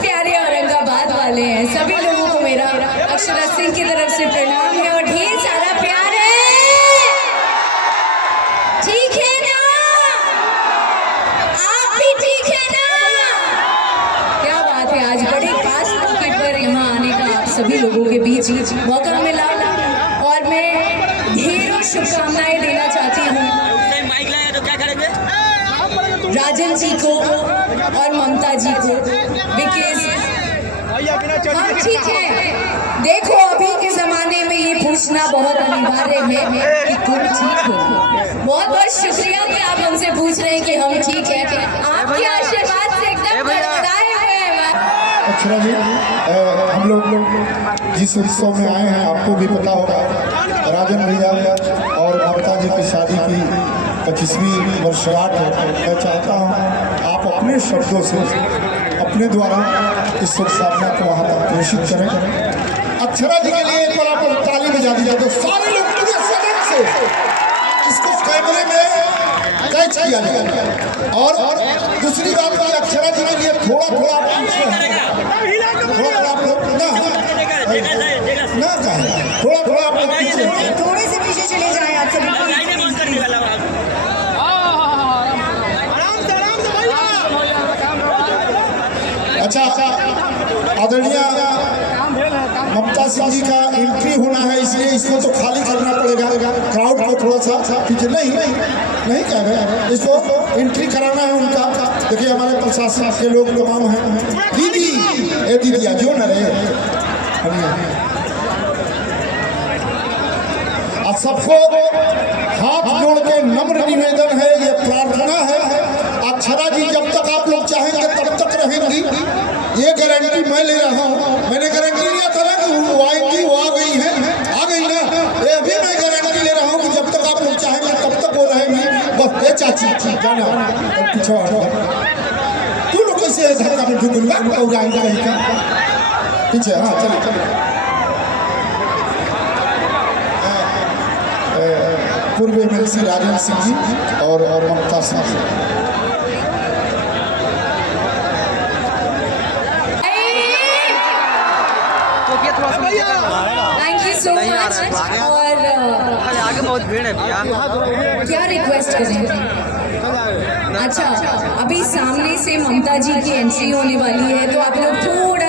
प्यारे औरंगाबाद वाले हैं, सभी लोगों को मेरा अक्षरा सिंह की तरफ से प्रणाम है और ढेर सारा प्यार है। ठीक है ना? आप भी ठीक है ना? क्या बात है, आज बड़े खास मौके पर यहाँ आने का आप सभी लोगों के बीच मौका मिला और मैं ढेरों शुभकामनाएं देना चाहती हूँ राजन जी को और ममता जी को, बिकॉज हम ठीक है। देखो अभी के जमाने में ये पूछना बहुत अनिवार्य है कि तुम ठीक हो। बहुत बहुत शुक्रिया कि आप हमसे पूछ रहे हैं कि हम ठीक है। आपके आशीर्वाद से एकदम गड़गड़ाए हुए हैं। अक्षरा जी, हम लोग जिस उत्सव में आए हैं आपको भी पता होगा, राजन भैया और ममता जी की शादी की 25वीं वर्षगांठ है। मैं चाहता हूँ आप अपने शब्दों से अपने द्वारा इस शुभकामना को वहाँ तक प्रेषित करें। अक्षरा जी के लिए एक बार आप ताली बजा दी जाए तो सारे लोग पूरे सदन से इसको कैमरे में कैच किया जाए। और दूसरी बात की अक्षरा जी के लिए थोड़ा थोड़ा आप लोग ना कहें, थोड़ा थोड़ा आप लोग पीछे, थोड़े से पीछे चले जाए आप सभी। अच्छा, आदरणीय ममता सिंह जी का एंट्री होना है, इसलिए इसको तो खाली करना पड़ेगा। क्राउड को थोड़ा सा पीछे नहीं कह रहे, इसको एंट्री कराना है उनका। देखिए हमारे प्रशासन के लोग तमाम हैं। दीदी, ए दीदिया जो न रहे, सबको हाथ जोड़ के नम्र निवेदन है, ये प्रार्थना है। अक्षरा जी जब तक आप लोग चाहेंगे तब तक रहेंगी, ये गारंटी मैं ले रहा हूँ। मैंने गारंटी लिया था ना कि वो आएंगी, वो आ गई है, आ गई ना, ये भी मैं गारंटी ले रहा हूँ कि जब तक आप लोग चाहेंगे तब तक वो रहेंगी। बस ये चाची जाना पीछे तू लोग कैसे धक्का में ढुकूंगा पीछे। हाँ चलिए पूर्व एमएलसी राजन सिंह जी और Mamata Singh ji. Thank you so much. और आगे बहुत भीड़ है भैया, क्या रिक्वेस्ट करें? अच्छा, अभी सामने से ममता जी की एंट्री होने वाली है, तो आप लोग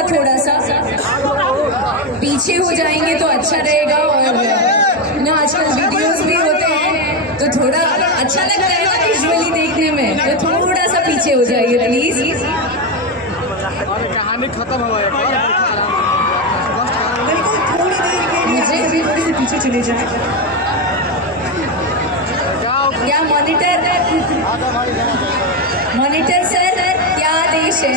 थोड़ा सा पीछे हो जाएंगे तो अच्छा रहेगा। और ना आजकल वीडियोस भी होते हैं तो थोड़ा अच्छा लगता है ना विजुअली देखने में, तो थोड़ा सा पीछे हो जाइए प्लीज। कहानी खत्म हो गई, थोड़ी देर के लिए थोड़ी से पीछे चले जाए। क्या मॉनिटर सर, क्या आदेश है?